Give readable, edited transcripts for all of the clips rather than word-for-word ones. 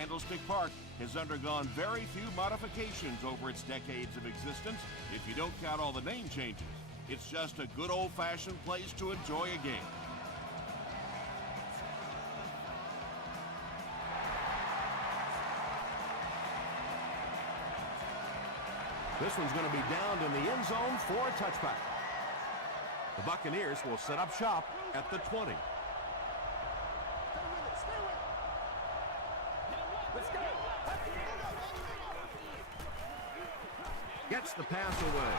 Candlestick Park has undergone very few modifications over its decades of existence, if you don't count all the name changes. It's just a good old-fashioned place to enjoy a game. This one's going to be downed in the end zone for a touchback. The Buccaneers will set up shop at the 20. Gets the pass away.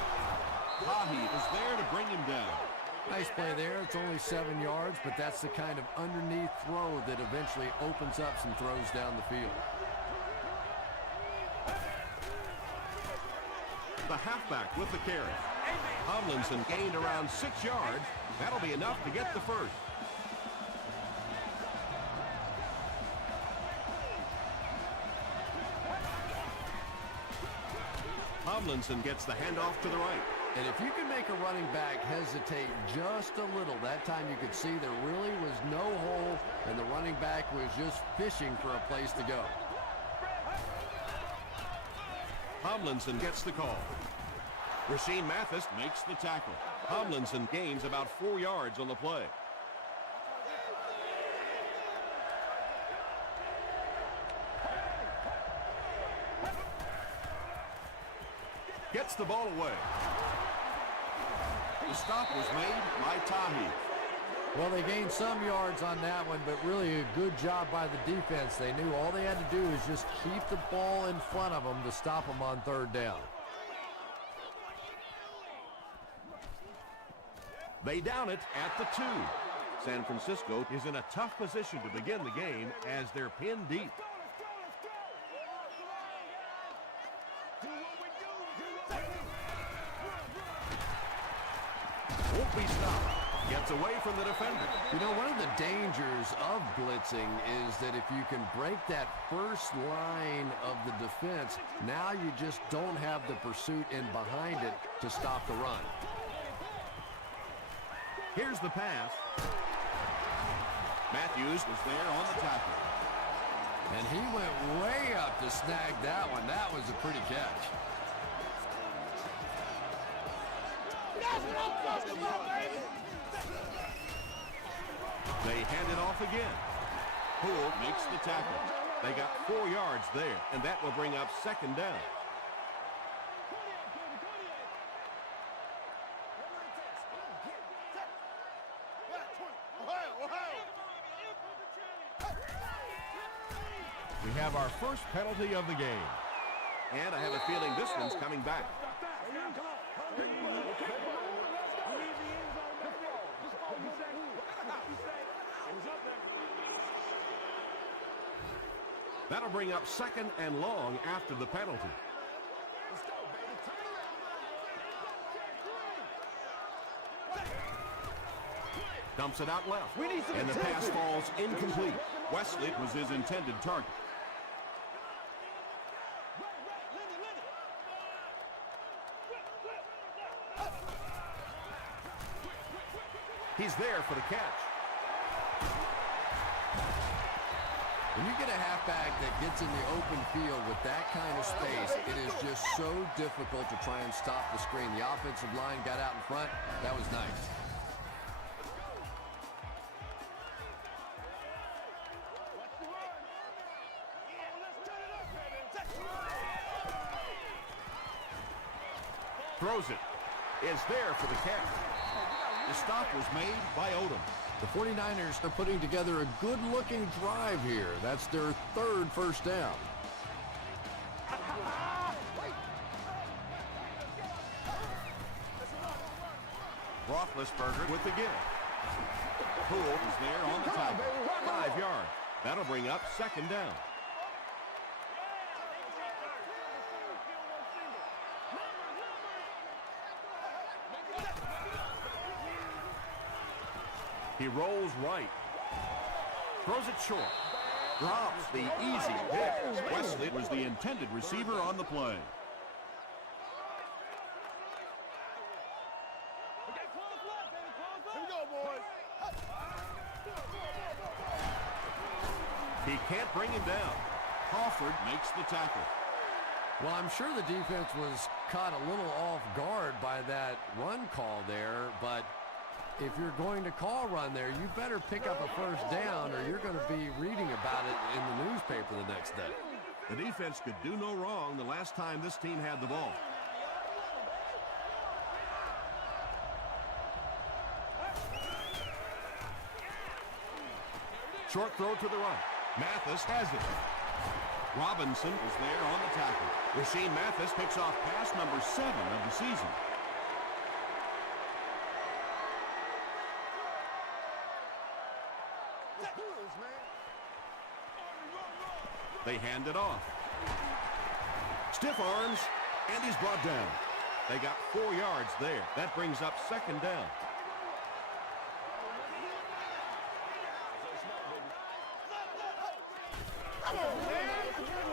Tahi is there to bring him down. Nice play there. It's only 7 yards, but that's the kind of underneath throw that eventually opens up some throws down the field. The halfback with the carry. Tomlinson gained around 6 yards. That'll be enough to get the first. Tomlinson gets the handoff to the right. And if you can make a running back hesitate just a little, that time you could see there really was no hole, and the running back was just fishing for a place to go. Tomlinson gets the call. Rasheem Mathis makes the tackle. Tomlinson gains about 4 yards on the play. Gets the ball away. The stop was made by Tahi. Well, they gained some yards on that one, but really a good job by the defense. They knew all they had to do is just keep the ball in front of them to stop them on third down. They down it at the 2. San Francisco is in a tough position to begin the game as they're pinned deep. Won't be stopped. Gets away from the defender. You know, one of the dangers of blitzing is that if you can break that first line of the defense, now you just don't have the pursuit in behind it to stop the run. Here's the pass. Matthews was there on the tackle. And he went way up to snag that one. That was a pretty catch. That's what I'm talking about, baby! They hand it off again. Poole makes the tackle. They got 4 yards there, and that will bring up second down. We have our first penalty of the game. And I have a feeling this one's coming back. That'll bring up second and long after the penalty. Dumps it out left. And the pass falls incomplete. Wesley was his intended target. He's there for the catch. When you get a halfback that gets in the open field with that kind of space, it is just so difficult to try and stop the screen. The offensive line got out in front. That was nice. Throws it. Is there for the catch. The stop was made by Odom. The 49ers are putting together a good-looking drive here. That's their third first down. Roethlisberger with the give. Poole is there on the tackle. 5 yards. That'll bring up second down. He rolls right. Throws it short. Drops the easy pick. Wesley was the intended receiver on the play. He can't bring him down. Crawford makes the tackle. Well, I'm sure the defense was caught a little off guard by that run call there, but if you're going to call run there, you better pick up a first down or you're going to be reading about it in the newspaper the next day. The defense could do no wrong the last time this team had the ball. Short throw to the right. Mathis has it. Robinson is there on the tackle. Rasheem Mathis picks off pass number 7 of the season. They hand it off. Stiff arms, and he's brought down. They got 4 yards there. That brings up second down.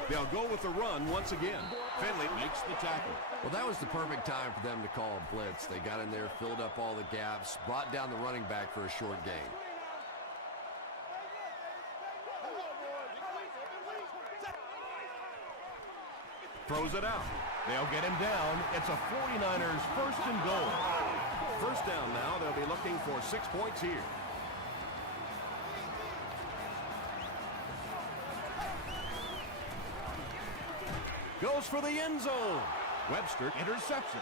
They'll go with the run once again. Finley makes the tackle. Well, that was the perfect time for them to call a blitz. They got in there, filled up all the gaps, brought down the running back for a short gain. Throws it out. They'll get him down. It's a 49ers first and goal. First down now. They'll be looking for 6 points here. Goes for the end zone. Webster intercepts it.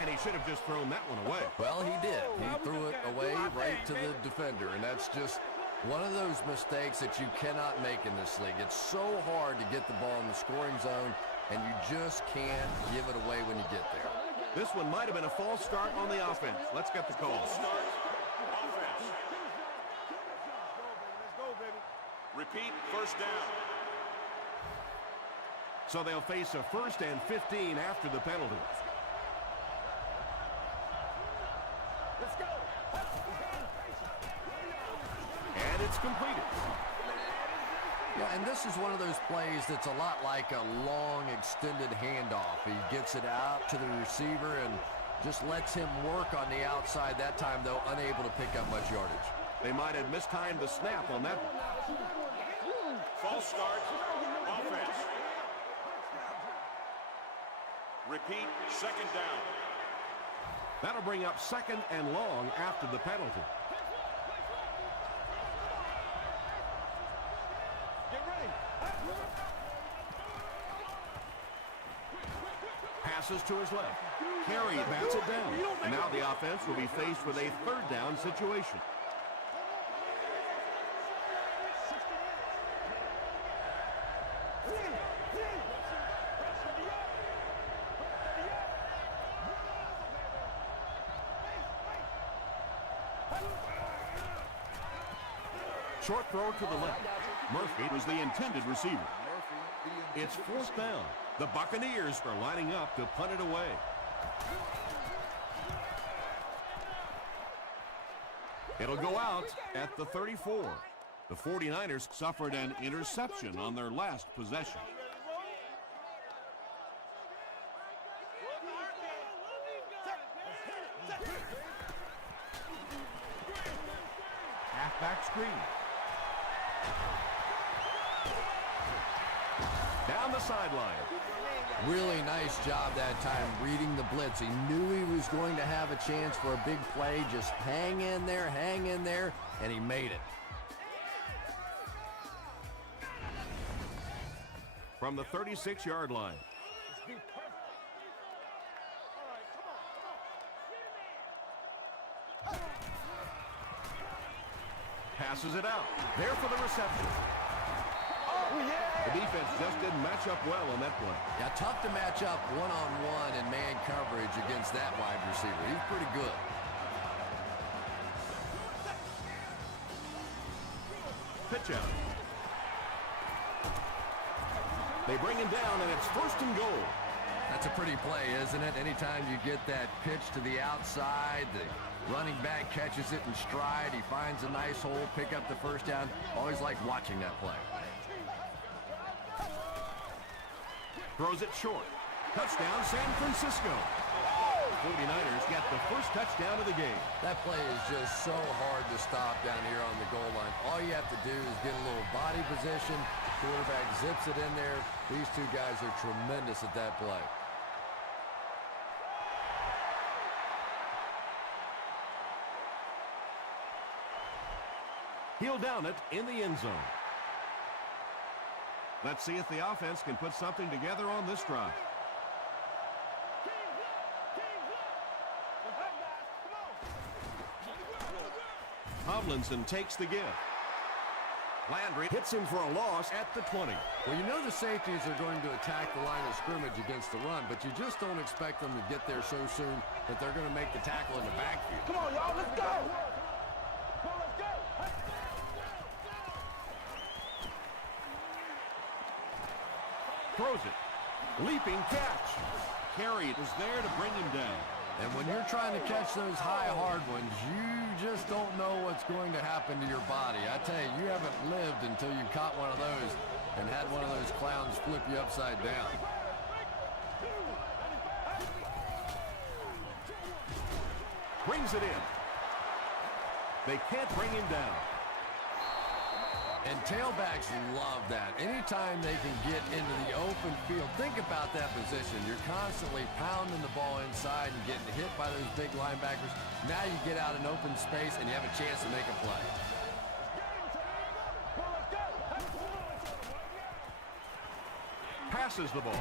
And he should have just thrown that one away. Well, he did. He threw it away right to the defender, and that's just one of those mistakes that you cannot make in this league. It's so hard to get the ball in the scoring zone, and you just can't give it away when you get there. This one might have been a false start on the offense. Let's get the call. Repeat, first down. So they'll face a 1st and 15 after the penalty. Let's go. And it's completed. Yeah, and this is one of those plays that's a lot like a long extended handoff. He gets it out to the receiver and just lets him work on the outside. That time, though, unable to pick up much yardage. They might have mistimed the snap on that one. False start, offense. Repeat, second down. That'll bring up 2nd and long after the penalty. Get ready. Passes to his left. Carey bats it down. And now the offense will be faced with a 3rd down situation. Short throw to the left. Murphy was the intended receiver. It's 4th down. The Buccaneers are lining up to punt it away. It'll go out at the 34. The 49ers suffered an interception on their last possession. Halfback screen. Down the sideline. Really nice job that time reading the blitz. He knew he was going to have a chance for a big play. Just hang in there, and he made it. From the 36-yard line. Passes it out. There for the reception. Oh, yeah. The defense just didn't match up well on that play. Yeah, tough to match up one-on-one in man coverage against that wide receiver. He's pretty good. Pitch out. They bring him down, and it's 1st and goal. That's a pretty play, isn't it? Anytime you get that pitch to the outside, the running back catches it in stride. He finds a nice hole, pick up the first down. Always like watching that play. Throws it short. Touchdown, San Francisco. 49ers get the first touchdown of the game. That play is just so hard to stop down here on the goal line. All you have to do is get a little body position. Quarterback zips it in there. These two guys are tremendous at that play. He'll down it in the end zone. Let's see if the offense can put something together on this drive. Tomlinson takes the give. Landry hits him for a loss at the 20. Well, you know the safeties are going to attack the line of scrimmage against the run, but you just don't expect them to get there so soon that they're going to make the tackle in the backfield. Come on, y'all, let's go. Throws it. Leaping catch. Carey was there to bring him down. And when you're trying to catch those high, hard ones, you just don't know what's going to happen to your body. I tell you, you haven't lived until you caught one of those and had one of those clowns flip you upside down. Brings it in. They can't bring him down. And tailbacks love that. Anytime they can get into the open field, think about that position. You're constantly pounding the ball inside and getting hit by those big linebackers. Now you get out in open space and you have a chance to make a play. Passes the ball.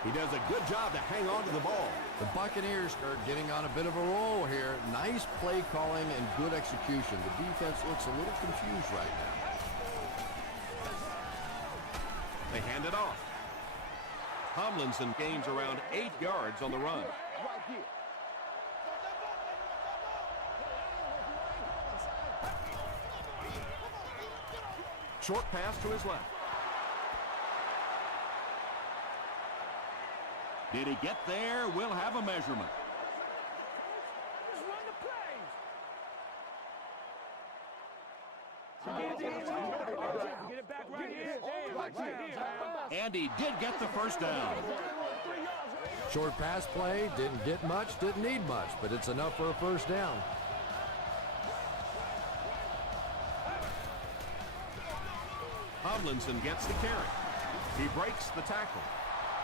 He does a good job to hang on to the ball. The Buccaneers are getting on a bit of a roll here. Nice play calling and good execution. The defense looks a little confused right now. They hand it off. Tomlinson gains around 8 yards on the run. Short pass to his left. Did he get there? We'll have a measurement. Get it back right here. And he did get the first down. Short pass play, didn't get much, didn't need much, but it's enough for a first down. Tomlinson gets the carry. He breaks the tackle.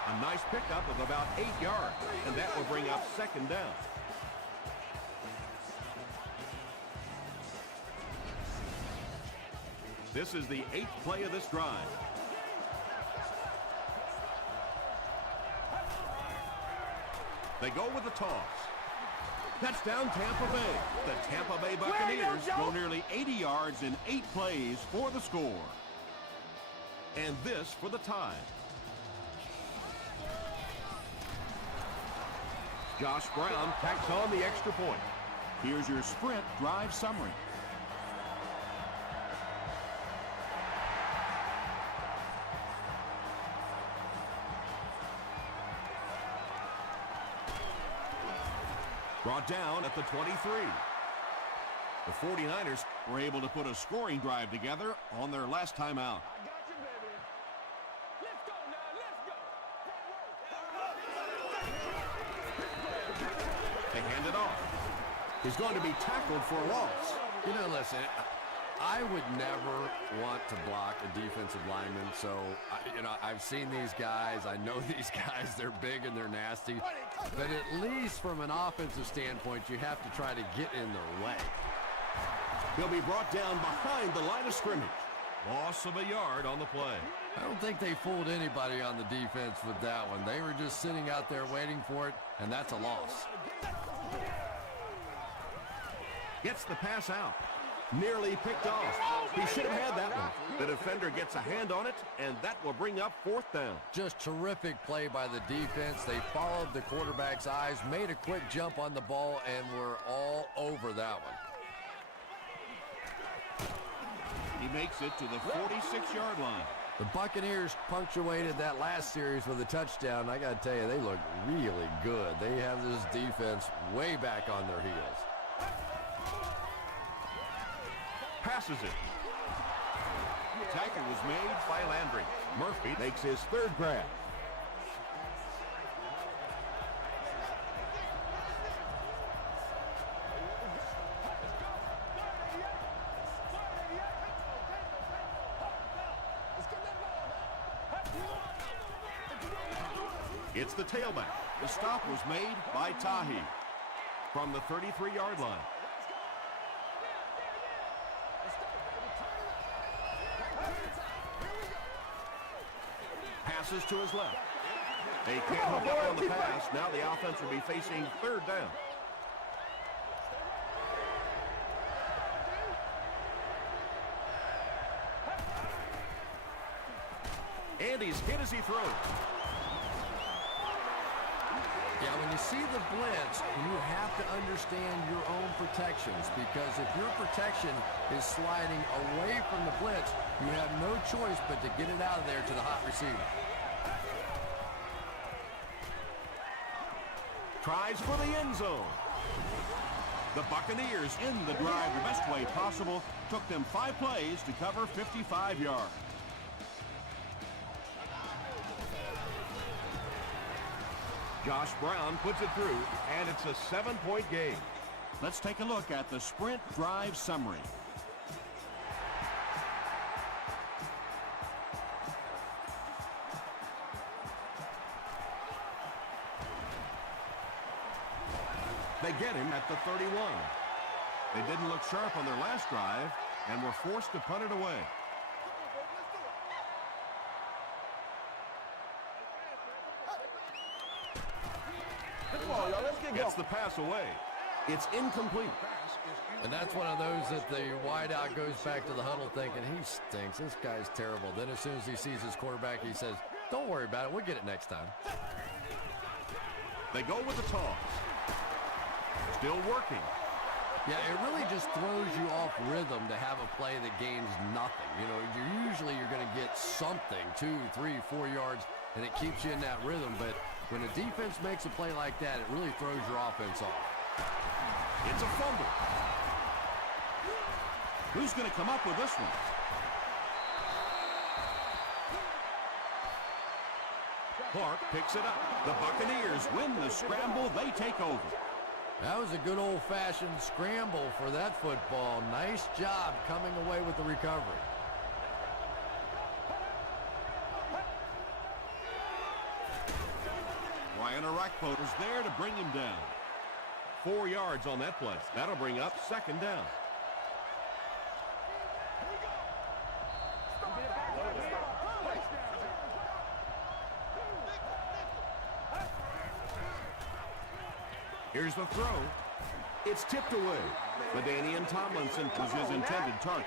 A nice pickup of about 8 yards, and that will bring up second down. This is the 8th play of this drive. They go with the toss. Touchdown, Tampa Bay. The Tampa Bay Buccaneers go nearly 80 yards in 8 plays for the score. And this for the tie. Josh Brown tacks on the extra point. Here's your sprint drive summary. Brought down at the 23. The 49ers were able to put a scoring drive together on their last time out. I got you, baby. Let's go now, let's go. They hand it off. He's going to be tackled for a loss. You know, listen, I would never want to block a defensive lineman, so, I've seen these guys. I know these guys. They're big and they're nasty. But at least from an offensive standpoint, you have to try to get in their way. He'll be brought down behind the line of scrimmage. Loss of a yard on the play. I don't think they fooled anybody on the defense with that one. They were just sitting out there waiting for it, and that's a loss. Gets the pass out. Nearly picked off. He should have had that one. The defender gets a hand on it, and that will bring up 4th down. Just terrific play by the defense. They followed the quarterback's eyes, made a quick jump on the ball, and were all over that one. He makes it to the 46-yard line. The Buccaneers punctuated that last series with a touchdown. I got to tell you, they look really good. They have this defense way back on their heels. Passes it. Tackle was made by Landry. Murphy makes his 3rd grab. It's the tailback. The stop was made by Tahi from the 33-yard line. Passes to his left. They can't hook up on the pass. Now the offense will be facing third down. And he's hit as he throws. Yeah, when you see the blitz, you have to understand your own protections, because if your protection is sliding away from the blitz, you have no choice but to get it out of there to the hot receiver. Tries for the end zone. The Buccaneers end the drive the best way possible. Took them 5 plays to cover 55 yards. Josh Brown puts it through, and it's a 7-point game. Let's take a look at the sprint drive summary. They get him at the 31. They didn't look sharp on their last drive and were forced to punt it away. Gets the pass away. It's incomplete. And that's one of those that the wideout goes back to the huddle thinking, he stinks. This guy's terrible. Then as soon as he sees his quarterback, he says, don't worry about it. We'll get it next time. They go with the toss. Still working. Yeah, it really just throws you off rhythm to have a play that gains nothing. You know, you're going to get something, 2, 3, 4 yards, and it keeps you in that rhythm. But when a defense makes a play like that, it really throws your offense off. It's a fumble. Who's going to come up with this one? Clark picks it up. The Buccaneers win the scramble. They take over. That was a good old-fashioned scramble for that football. Nice job coming away with the recovery. Ryan Arakpo is there to bring him down. 4 yards on that play. That'll bring up second down. Here's the throw. It's tipped away. LaDainian Tomlinson was his intended target.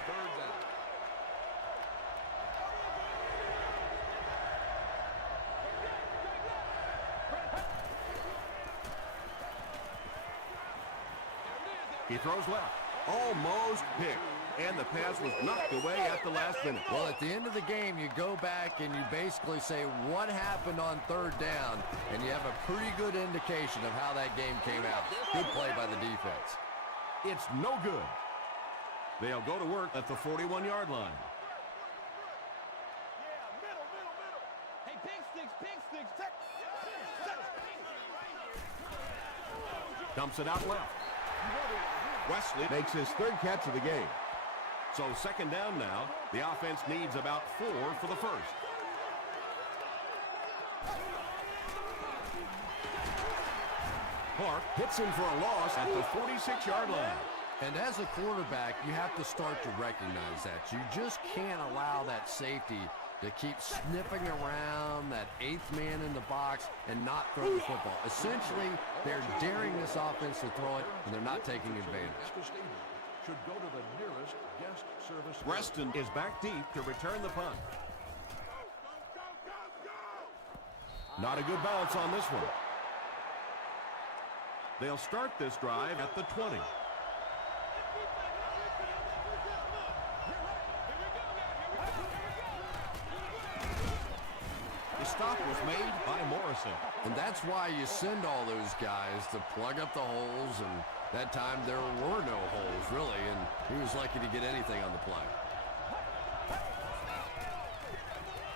He throws left. Almost picked. And the pass was knocked away at the last minute. Well, at the end of the game, you go back and you basically say what happened on third down, and you have a pretty good indication of how that game came out. Good play by the defense. It's no good. They'll go to work at the 41-yard line. Yeah, middle. Hey, pig sticks. Dumps it out left. Wesley makes his third catch of the game. So second down now. The offense needs about 4 for the first. Clark hits him for a loss at the 46-yard line. And as a quarterback, you have to start to recognize that. You just can't allow that safety to keep sniffing around that 8th man in the box and not throw the football. Essentially, they're daring this offense to throw it, and they're not taking advantage. Should go to the nearest guest service. Reston is back deep to return the punt. Not a good bounce on this one. They'll start this drive at the 20. The stop was made by Morrison. And that's why you send all those guys to plug up the holes, and that time there were no holes, really, and he was lucky to get anything on the play.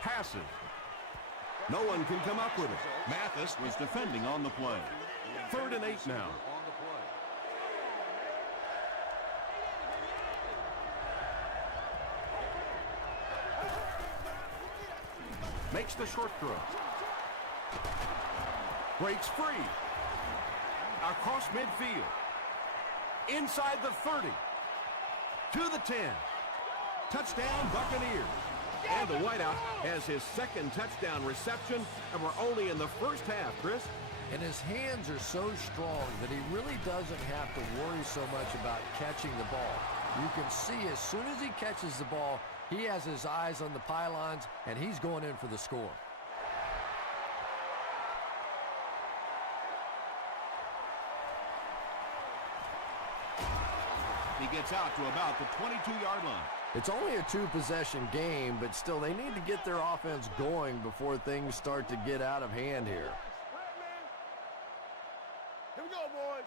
Passes. No one can come up with it. Mathis was defending on the play. 3rd and 8 now. Makes the short throw. Breaks free. Across midfield. Inside the 30. To the 10. Touchdown, Buccaneers. And the wideout has his second touchdown reception, and we're only in the first half, Chris. And his hands are so strong that he really doesn't have to worry so much about catching the ball. You can see as soon as he catches the ball, he has his eyes on the pylons, and he's going in for the score. He gets out to about the 22-yard line. It's only a two-possession game, but still, they need to get their offense going before things start to get out of hand here. Here we go, boys.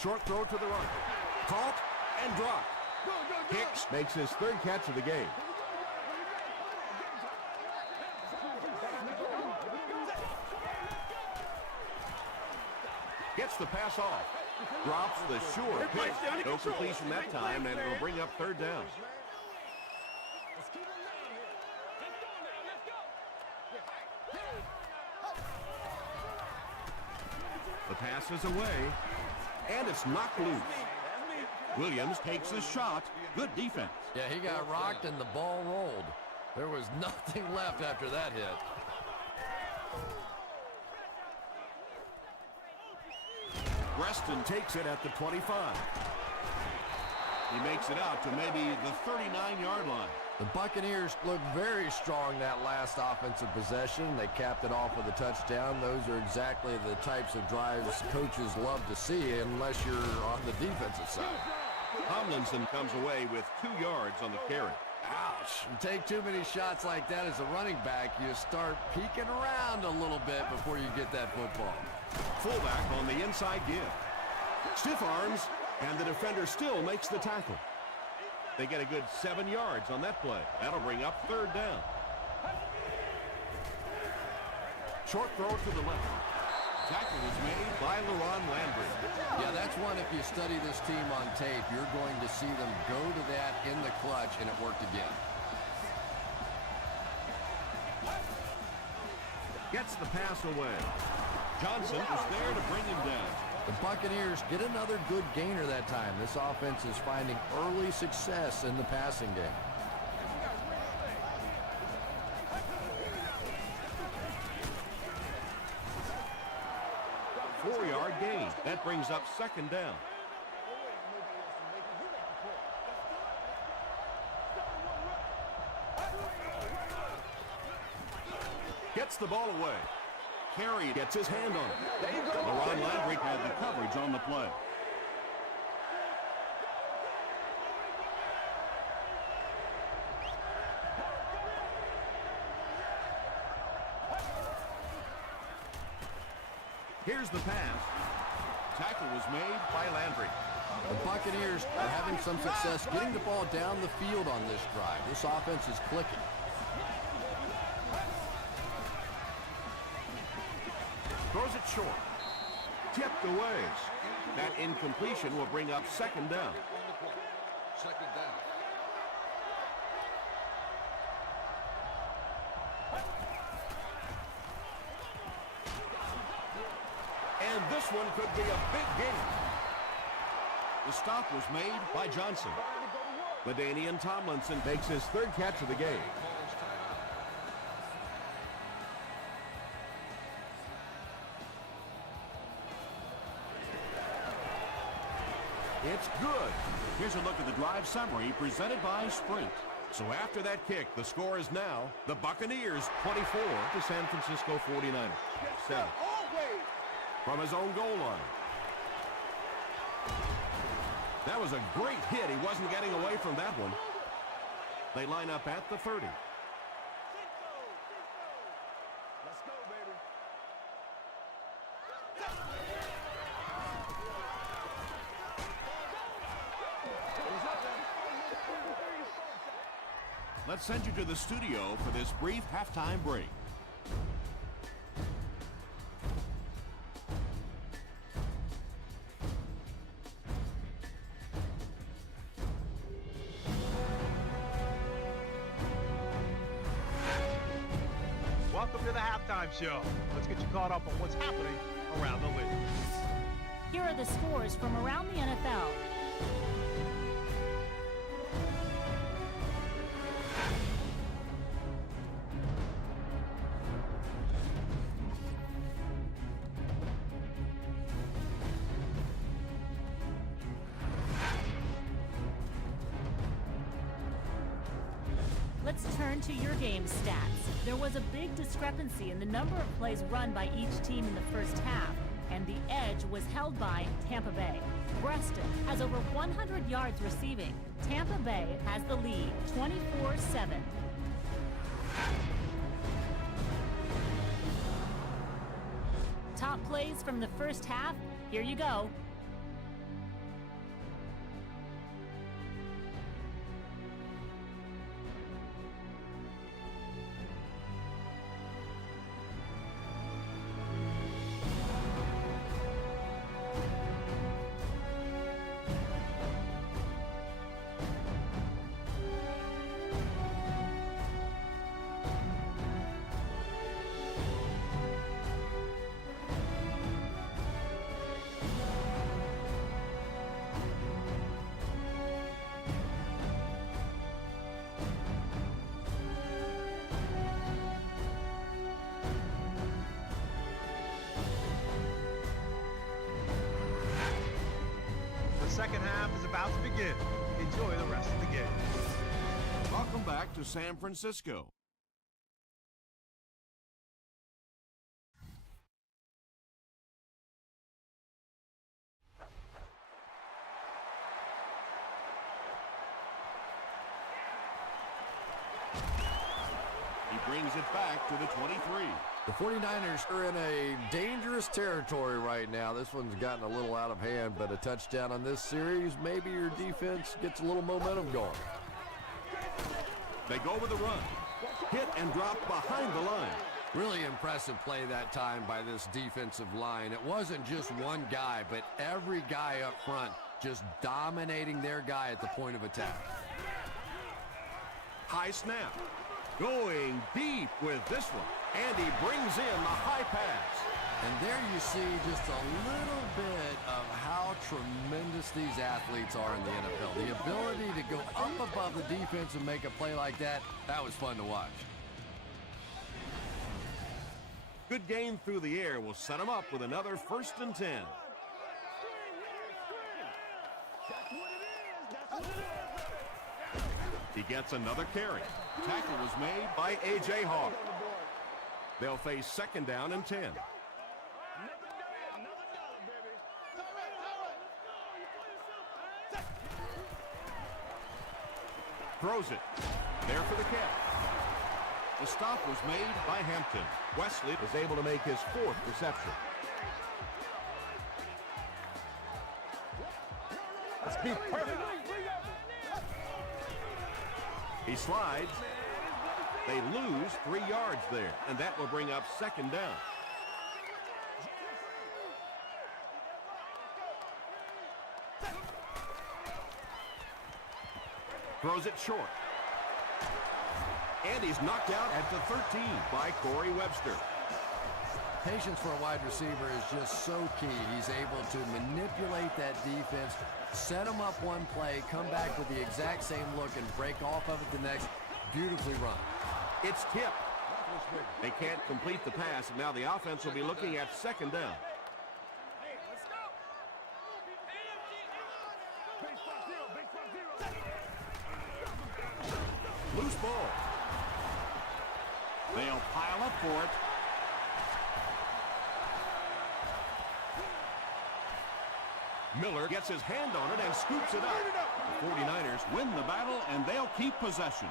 Short throw to the right. Caught and dropped. Hicks makes his third catch of the game. Gets the pass off. Drops the sure pitch. No completion that time, and it'll bring up third down. The pass is away, and it's knocked loose. Williams takes a shot. Good defense. Yeah, he got rocked and the ball rolled. There was nothing left after that hit. Reston takes it at the 25. He makes it out to maybe the 39-yard line. The Buccaneers looked very strong that last offensive possession. They capped it off with a touchdown. Those are exactly the types of drives coaches love to see unless you're on the defensive side. Tomlinson comes away with 2 yards on the carry. Ouch. You take too many shots like that as a running back, you start peeking around a little bit before you get that football. Fullback on the inside give. Stiff arms, and the defender still makes the tackle. They get a good 7 yards on that play. That'll bring up third down. Short throw to the left. Tackle was made by LaRon Landry. Yeah, that's one, if you study this team on tape, you're going to see them go to that in the clutch, and it worked again. Gets the pass away. Johnson is there to bring him down. The Buccaneers get another good gainer that time. This offense is finding early success in the passing game. Four-yard gain. That brings up second down. Gets the ball away. Carey gets his hand on it. LaRon Landry had the coverage on the play. Here's the pass. Tackle was made by Landry. The Buccaneers are having some success getting the ball down the field on this drive. This offense is clicking. Throws it short. Tipped away. That incompletion will bring up second down. Second down. And this one could be a big game. The stop was made by Johnson. LaDainian Tomlinson makes his third catch of the game. It's good. Here's a look at the drive summary presented by Sprint. So after that kick, the score is now the Buccaneers 24 to San Francisco 49ers 7. From his own goal line. That was a great hit. He wasn't getting away from that one. They line up at the 30. Let's go, baby. Let's send you to the studio for this brief halftime break. Welcome to to the halftime show. Let's get you caught up on what's happening around the league. Here are the scores from around the NFL. Let's turn to your game stats. There was a big discrepancy in the number of plays run by each team in the first half, and the edge was held by Tampa Bay. Preston has over 100 yards receiving. Tampa Bay has the lead, 24-7. Top plays from the first half, here you go. The second half is about to begin. Enjoy the rest of the game. Welcome back to San Francisco. He brings it back to the 23. The 49ers are in a dangerous territory right now. This one's gotten a little out of hand, but a touchdown on this series, maybe your defense gets a little momentum going. They go with the run. Hit and drop behind the line. Really impressive play that time by this defensive line. It wasn't just one guy, but every guy up front just dominating their guy at the point of attack. High snap. Going deep with this one. And he brings in the high pass. And there you see just a little bit of how tremendous these athletes are in the NFL. The ability to go up above the defense and make a play like that, that was fun to watch. Good gain through the air will set him up with another 1st and 10. He gets another carry. Tackle was made by A.J. Hawk. They'll face 2nd down and 10. Throws it. There for the catch. The stop was made by Hampton. Wesley was able to make his 4th reception. Let's be perfect. He slides. They lose 3 yards there, and that will bring up 2nd down. Throws it short. And he's knocked out at the 13 by Corey Webster. Patience for a wide receiver is just so key. He's able to manipulate that defense, set them up one play, come back with the exact same look, and break off of it the next. Beautifully run. It's tipped. They can't complete the pass, and now the offense will be looking at 2nd down. Loose ball. They'll pile up for it. Miller gets his hand on it and scoops it up. The 49ers win the battle, and they'll keep possession.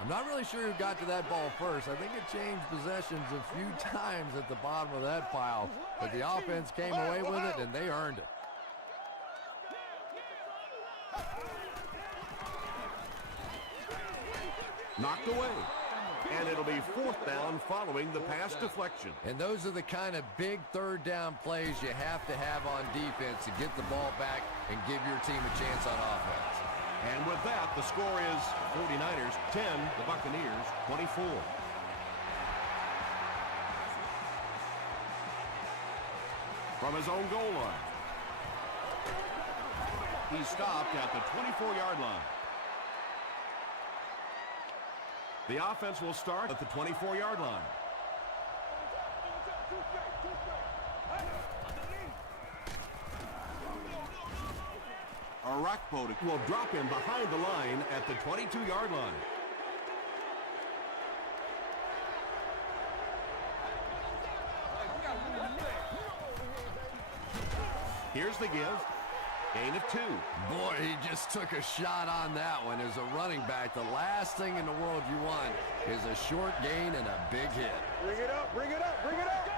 I'm not really sure who got to that ball first. I think it changed possessions a few times at the bottom of that pile, but the offense came away with it, and they earned it. Knocked away. And it'll be 4th down following the pass deflection. And those are the kind of big 3rd down plays you have to have on defense to get the ball back and give your team a chance on offense. And with that, the score is 49ers 10, the Buccaneers 24. from his own goal line. He stopped at the 24-yard line. The offense will start at the 24-yard line. Arakpo will drop him behind the line at the 22-yard line. Here's the give. Gain of 2. Boy, he just took a shot on that one. As a running back, the last thing in the world you want is a short gain and a big hit. Bring it up, bring it up, bring it up.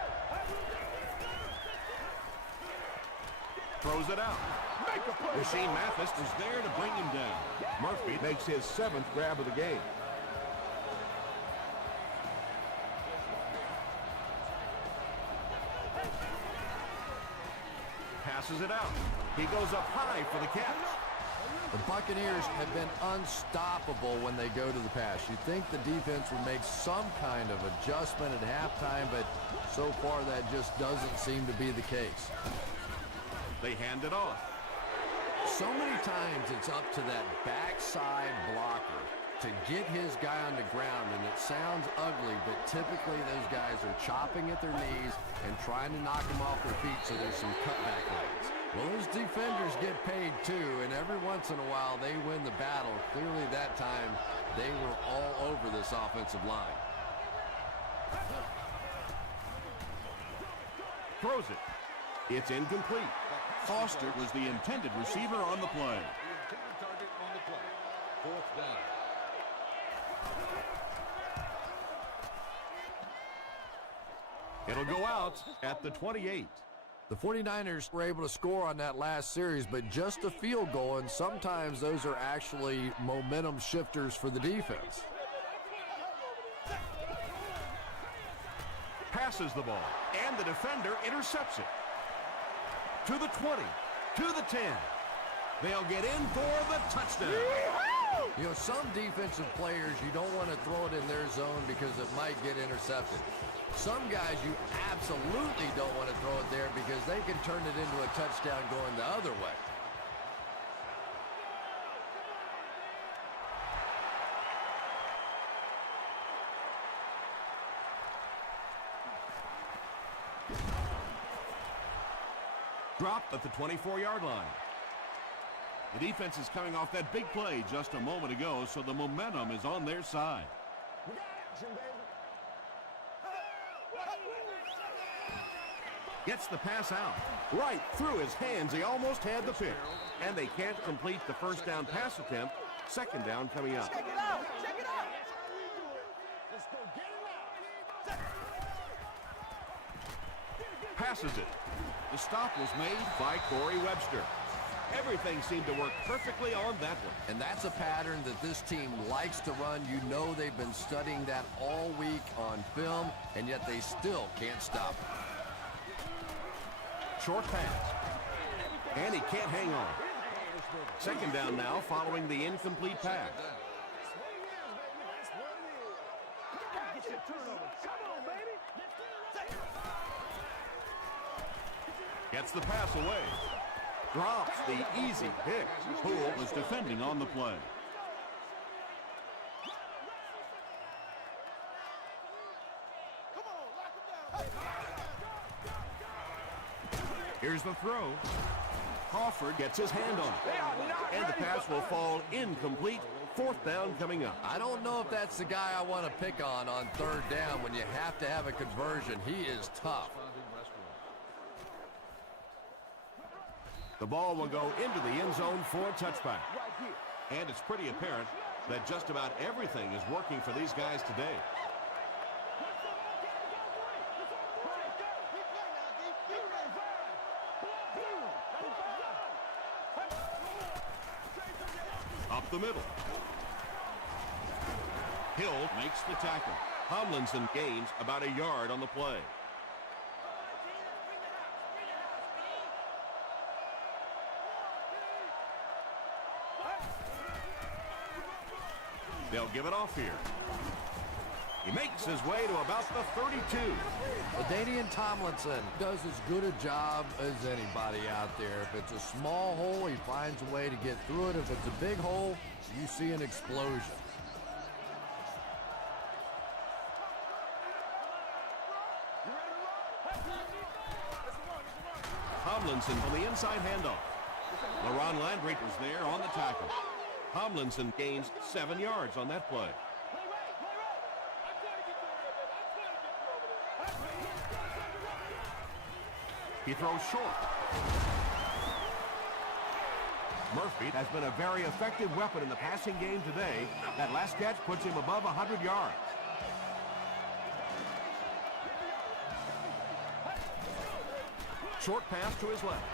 Throws it out. Rasheem Mathis is there to bring him down. Murphy makes his 7th grab of the game. Passes it out. He goes up high for the catch. The Buccaneers have been unstoppable when they go to the pass. You'd think the defense would make some kind of adjustment at halftime, but so far that just doesn't seem to be the case. They hand it off. So many times it's up to that backside blocker to get his guy on the ground, and it sounds ugly, but typically those guys are chopping at their knees and trying to knock them off their feet, so there's some cutback lanes. Well, those defenders get paid too, and every once in a while they win the battle. Clearly that time they were all over this offensive line. Throws it. It's incomplete. Foster was the intended receiver on the play. Intended target on the play. 4th down. It'll go out at the 28. The 49ers were able to score on that last series, but just a field goal, and sometimes those are actually momentum shifters for the defense. Passes the ball, and the defender intercepts it. To the 20, to the 10. They'll get in for the touchdown. You know, some defensive players, you don't want to throw it in their zone because it might get intercepted. Some guys you absolutely don't want to throw it there because they can turn it into a touchdown going the other way. Dropped at the 24-yard line. The defense is coming off that big play just a moment ago, so the momentum is on their side. Gets the pass out. Right through his hands. He almost had the pick. And they can't complete the first down pass attempt. 2nd down coming up. Check it out, check it out. Passes it. The stop was made by Corey Webster. Everything seemed to work perfectly on that one. And that's a pattern that this team likes to run. You know they've been studying that all week on film, and yet they still can't stop it. Short pass. And he can't hang on. 2nd down now following the incomplete pass. Gets the pass away. Drops the easy pick. Poole was defending on the play. Here's the throw. Crawford gets his hand on it. And the pass will fall incomplete. 4th down coming up. I don't know if that's the guy I want to pick on 3rd down when you have to have a conversion. He is tough. The ball will go into the end zone for a touchback. And it's pretty apparent that just about everything is working for these guys today. Up the middle. Hill makes the tackle. Tomlinson gains about a yard on the play. They'll give it off here. He makes his way to about the 32. LaDainian Tomlinson does as good a job as anybody out there. If it's a small hole, he finds a way to get through it. If it's a big hole, you see an explosion. Tomlinson on the inside handoff. LaRon Landry was there on the tackle. Tomlinson gains 7 yards on that play. He throws short. Murphy has been a very effective weapon in the passing game today. That last catch puts him above 100 yards. Short pass to his left.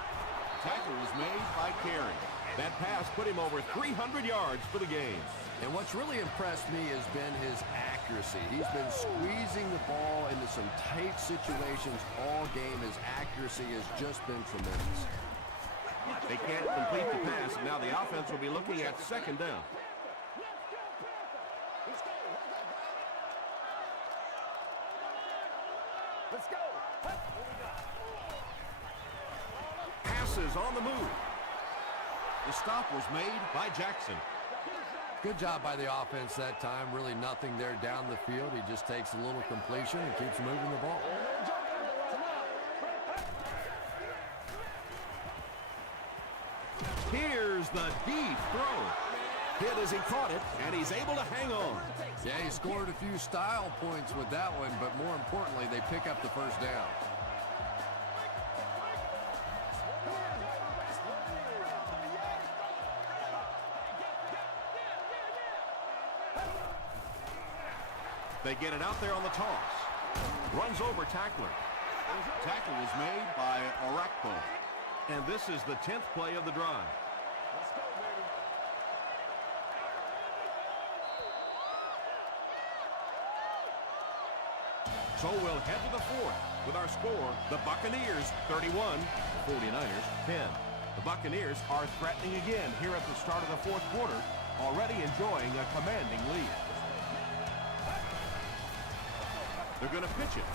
Tackle was made by Carey. That pass put him over 300 yards for the game. And what's really impressed me has been his accuracy. He's been squeezing the ball into some tight situations all game. His accuracy has just been tremendous. They can't complete the pass, and now the offense will be looking at second down. Let's go. Passes on the move. The stop was made by Jackson. Good job by the offense that time. Really nothing there down the field. He just takes a little completion and keeps moving the ball. Here's the deep throw. Hit as he caught it, and he's able to hang on. Yeah, he scored a few style points with that one, but more importantly, they pick up the first down. They get it out there on the toss. Runs over tackler. Tackle was made by Orakpo. And this is the 10th play of the drive. So we'll head to the fourth with our score, the Buccaneers 31, the 49ers 10. The Buccaneers are threatening again here at the start of the fourth quarter, already enjoying a commanding lead. They're going to pitch it.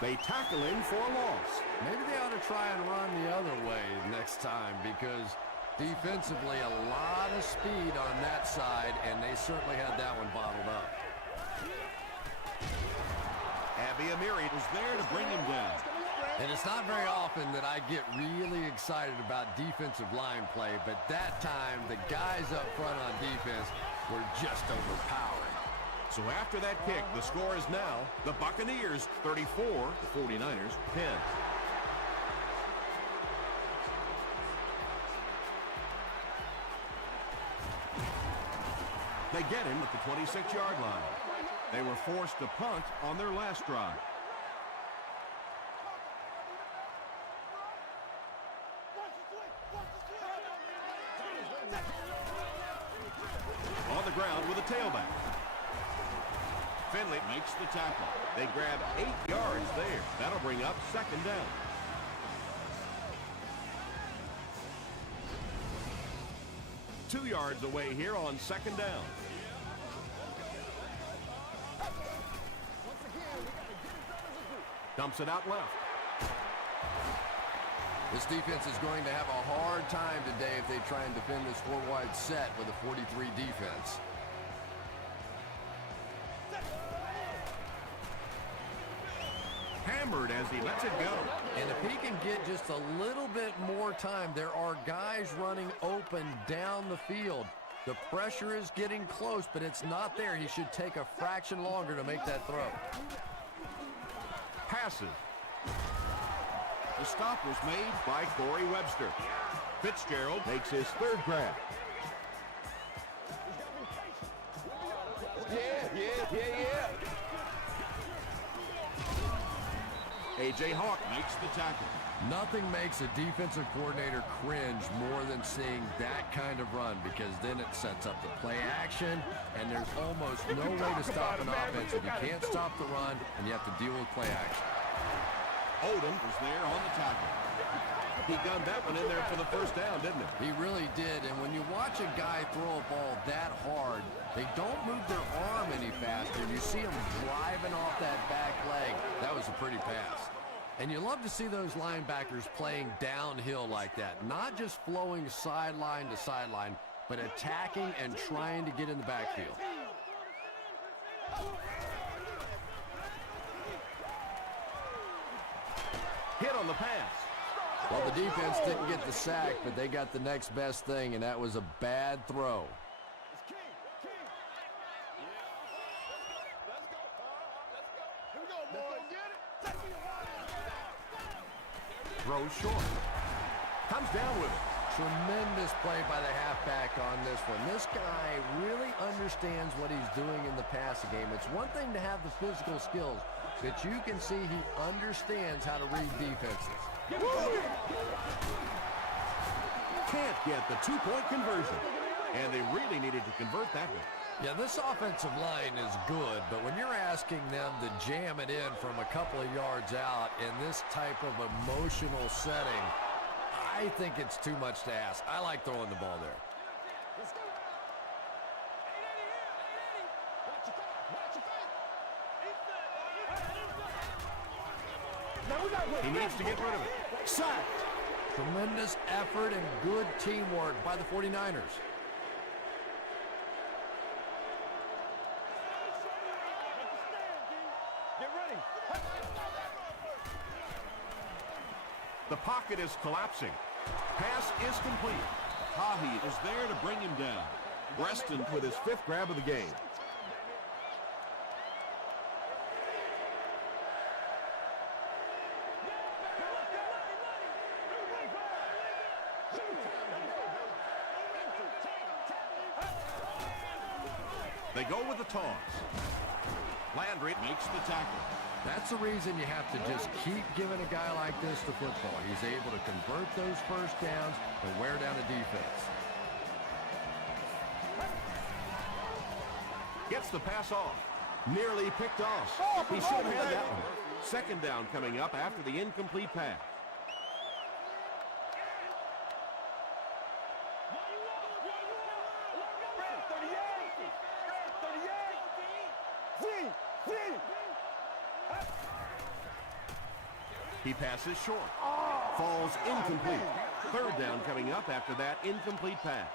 They tackle him for a loss. Maybe they ought to try and run the other way next time, because defensively a lot of speed on that side, and they certainly had that one bottled up. Abby Amiri was there to bring him down. And it's not very often that I get really excited about defensive line play, but that time the guys up front on defense were just overpowering. So after that kick, the score is now the Buccaneers 34, the 49ers 10. They get him at the 26-yard line. They were forced to punt on their last drive. On the ground with a tailback. Finley makes the tackle. They grab 8 yards there. That'll bring up second down. Two yards away here on second down. Dumps it out left. This defense is going to have a hard time today if they try and defend this four-wide set with a 43 defense. Hammered as he lets it go. And if he can get just a little bit more time, there are guys running open down the field. The pressure is getting close, but it's not there. He should take a fraction longer to make that throw. Passes. The stop was made by Corey Webster. Fitzgerald makes his third grab. Yeah. A.J. Hawk makes the tackle. Nothing makes a defensive coordinator cringe more than seeing that kind of run, because then it sets up the play action, and there's almost no way to stop an offense if you can't stop the run and you have to deal with play action. Odom was there on the tackle. He gunned that one in there for the first down, didn't he? He really did, and when you watch a guy throw a ball that hard, they don't move their arm any faster. You see them driving off that back leg. That was a pretty pass. And you love to see those linebackers playing downhill like that, not just flowing sideline to sideline, but attacking and trying to get in the backfield. Hit on the pass. Well, the defense didn't get the sack, but they got the next best thing, and that was a bad throw. Throws short. Comes down with it. Tremendous play by the halfback on this one. This guy really understands what he's doing in the passing game. It's one thing to have the physical skills, but you can see he understands how to read defenses. Can't get the two-point conversion. And they really needed to convert that one. Yeah, this offensive line is good, but when you're asking them to jam it in from a couple of yards out in this type of emotional setting, I think it's too much to ask. I like throwing the ball there. He needs to get rid of it. Sacked. Tremendous effort and good teamwork by the 49ers. The pocket is collapsing. Pass is complete. Hahi is there to bring him down. Reston with his 5th grab of the game. They go with the toss. Landry makes the tackle. That's the reason you have to just keep giving a guy like this the football. He's able to convert those first downs and wear down a defense. Gets the pass off. Nearly picked off. He should have had that one. 2nd down coming up after the incomplete pass. He passes short. Falls incomplete. 3rd down coming up after that incomplete pass.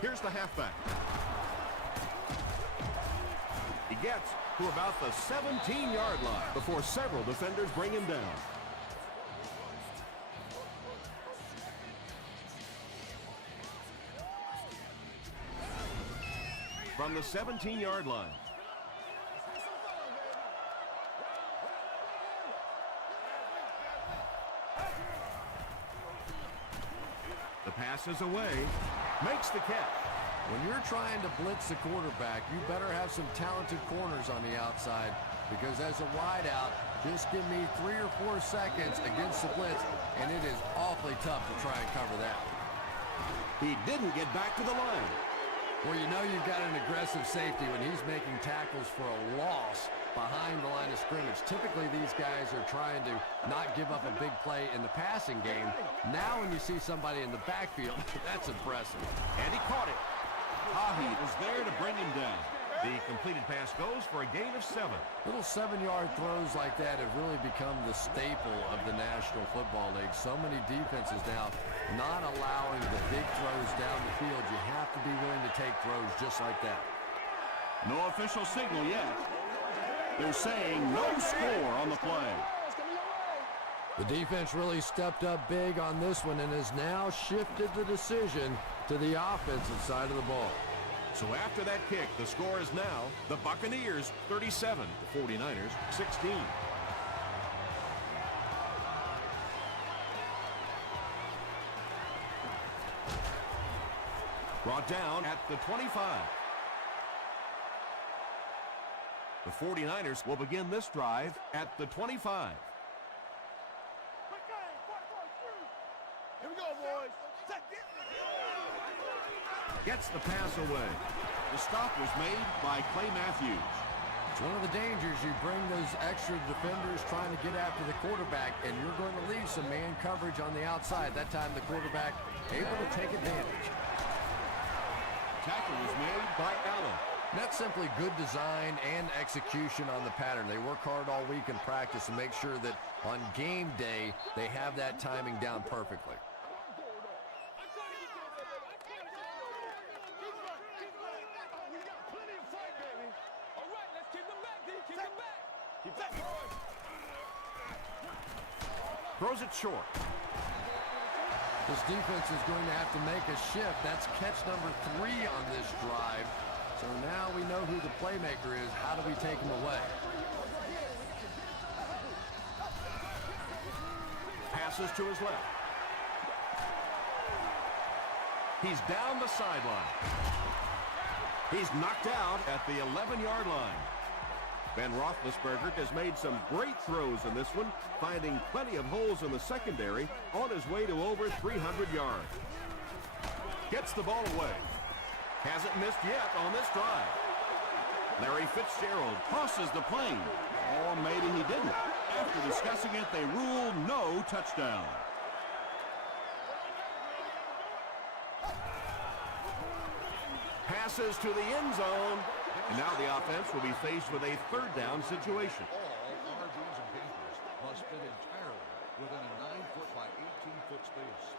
Here's the halfback. He gets to about the 17-yard line before several defenders bring him down. From the 17-yard line. The pass is away. Makes the catch. When you're trying to blitz the quarterback, you better have some talented corners on the outside, because as a wideout, just give me 3 or 4 seconds against the blitz, and it is awfully tough to try and cover that. He didn't get back to the line. Well, you know you've got an aggressive safety when he's making tackles for a loss behind the line of scrimmage. Typically, these guys are trying to not give up a big play in the passing game. Now when you see somebody in the backfield, that's impressive. And he caught it. Hahi was there to bring him down. The completed pass goes for a gain of 7. Little 7-yard throws like that have really become the staple of the National Football League. So many defenses now not allowing the big throws down the field. You have to be willing to take throws just like that. No official signal yet. They're saying no score on the play. The defense really stepped up big on this one and has now shifted the decision to the offensive side of the ball. So after that kick, the score is now the Buccaneers 37, the 49ers 16. Brought down at the 25. The 49ers will begin this drive at the 25. Here we go, boys. Gets the pass away. The stop was made by Clay Matthews. It's one of the dangers. You bring those extra defenders trying to get after the quarterback, and you're going to leave some man coverage on the outside. That time the quarterback able to take advantage. Tackle was made by Allen. That's simply good design and execution on the pattern. They work hard all week in practice and make sure that on game day they have that timing down perfectly. Throws it short. This defense is going to have to make a shift. That's catch number 3 on this drive. So now we know who the playmaker is. How do we take him away? Passes to his left. He's down the sideline. He's knocked out at the 11-yard line. Ben Roethlisberger has made some great throws in this one, finding plenty of holes in the secondary on his way to over 300 yards. Gets the ball away. Hasn't missed yet on this drive. Larry Fitzgerald tosses the plane. Or maybe he didn't. After discussing it, they ruled no touchdown. Passes to the end zone. And now the offense will be faced with a third down situation. All RBs and campers must fit entirely within a 9-foot by 18-foot space.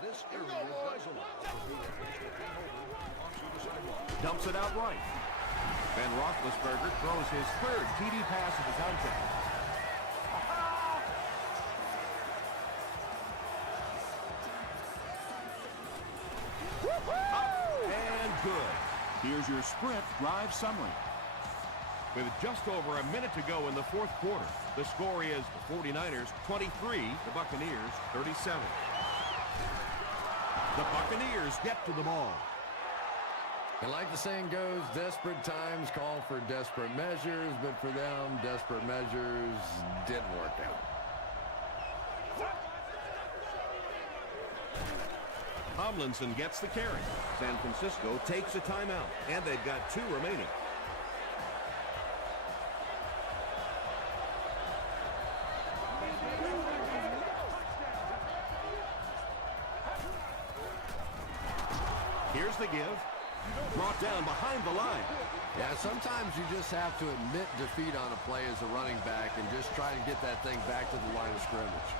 This area does allow for the offense to hang over onto the sidewalk. Dumps it out right. Ben Roethlisberger throws his third TD pass of the contest. Up and good. Here's your sprint drive summary. With just over a minute to go in the fourth quarter, the score is the 49ers 23, the Buccaneers 37. The Buccaneers get to the ball. And like the saying goes, desperate times call for desperate measures, but for them, desperate measures didn't work out. Tomlinson gets the carry. San Francisco takes a timeout, and they've got 2 remaining. Here's the give. Brought down behind the line. Yeah, sometimes you just have to admit defeat on a play as a running back and just try to get that thing back to the line of scrimmage.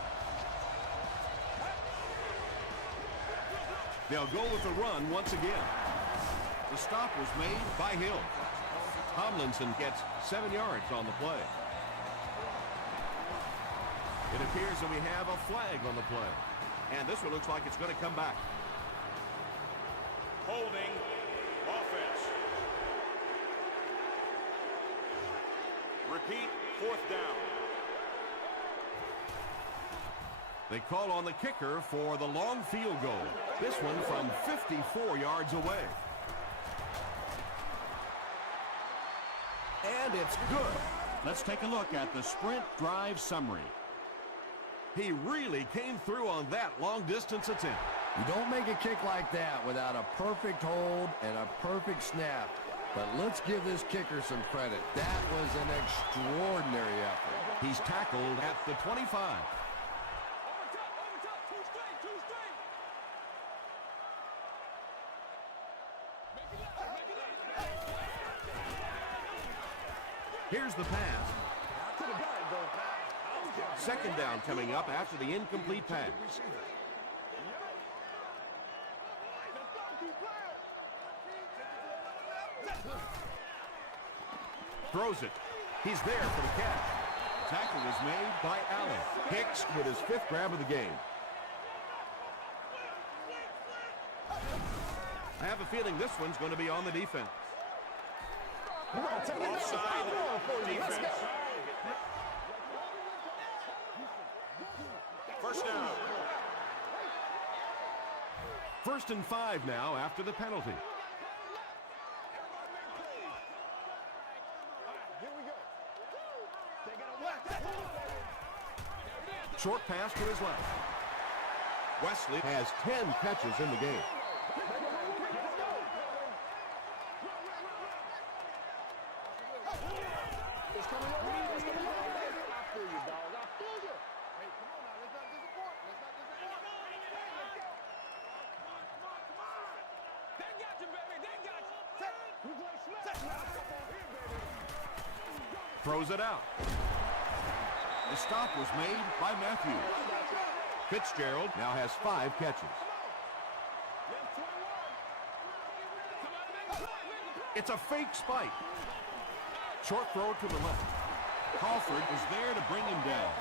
They'll go with the run once again. The stop was made by Hill. Tomlinson gets 7 yards on the play. It appears that we have a flag on the play. And this one looks like it's going to come back. Holding offense. Repeat, 4th down. They call on the kicker for the long field goal. This one from 54 yards away. And it's good. Let's take a look at the sprint drive summary. He really came through on that long distance attempt. You don't make a kick like that without a perfect hold and a perfect snap. But let's give this kicker some credit. That was an extraordinary effort. He's tackled at the 25. Here's the pass. Second down coming up after the incomplete pass. Throws it. He's there for the catch. Tackle was made by Allen. Hicks with his 5th grab of the game. I have a feeling this one's going to be on the defense. Offside defense. First down. 1st and 5 now after the penalty. Short pass to his left. Wesley has 10 catches in the game. It's coming your way. It's coming your way, baby. I feel you, dog. I feel you. Hey, come on now. Let's not disappoint. Let's not disappoint. Let's go. Come on. They got you, baby. They got you. Set. You play smash. Now come on here, baby. Throws it out. The stop was made by Matthews. Fitzgerald now has 5 catches. It's a fake spike. Short throw to the left. Crawford is there to bring him down.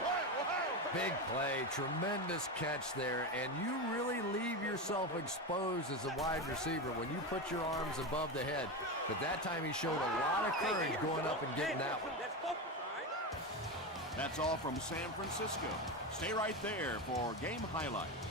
Big play, tremendous catch there, and you really leave yourself exposed as a wide receiver when you put your arms above the head. But that time he showed a lot of courage going up and getting that one. That's all from San Francisco. Stay right there for game highlights.